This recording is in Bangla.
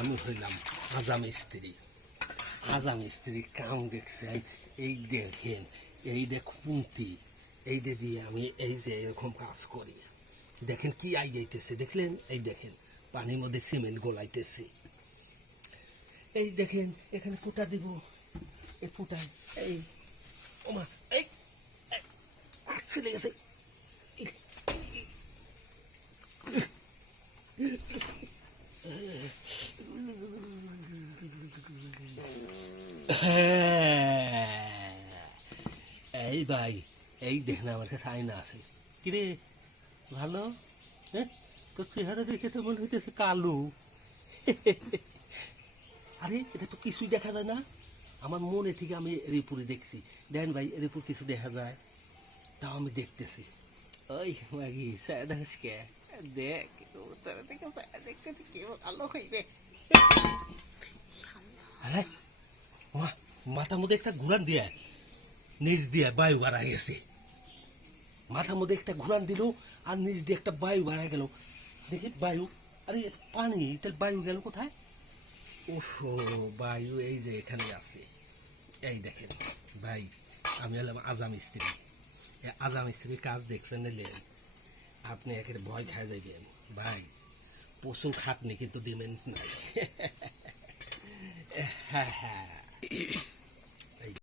আমি হইলাম আজাম স্ত্রী। আজাম স্ত্রী কাম দেখছেন, এই দেখেন, এই যে খুন্তি, এই দিয়ে আমি এই যে এরকম কাজ করি। দেখেন কি আই যাইতেছে, দেখলেন? এই দেখেন পানির মধ্যে সিমেন্ট গোলাইতেছে। এই দেখেন এখানে ফুটা দিব, এই ফুটাই, এই ওমা, এই চলে গেছে। এই ভাই, এই দেখ না আমার কাছে আয়না আছে। কিরে ভালো? হ্যাঁ, তোর চেহারা দেখে তো মনে হইতেছে কালো। আরে এটা তো কিছুই দেখা যায় না। আমার মনে থেকে আমি রিপুরে দেখছি। দেখেন ভাই, রিপুর কিছু দেখা যায়, তাও আমি দেখতেছি। ওই মাগি দেখিস কে, দেখ তোরা দেখে দেখতেছি কি ভালো হইবে। আরে মাথার মধ্যে একটা ঘুরান দিয়ে নিচ দিয়ে বায়ু বাড়া গেছে। মাথার মধ্যে একটা ঘুরান দিল আর নিচ দিয়ে একটা বায়ু বাড়া গেল। দেখি বায়ু, আরে পানি, তাহলে বায়ু গেল কোথায়? ওহো, বায়ু এই যে এখানে আছে। এই দেখেন ভাই, আমি হলাম আজাম স্ত্রী। এই আজাম স্ত্রীর কাজ দেখছেন নিলেন, আপনি একেবারে ভয় খায় যাইবেন ভাই। প্রচুর খাটনি কিন্তু ডিমেন্ট নাই। হ্যাঁ হ্যাঁ।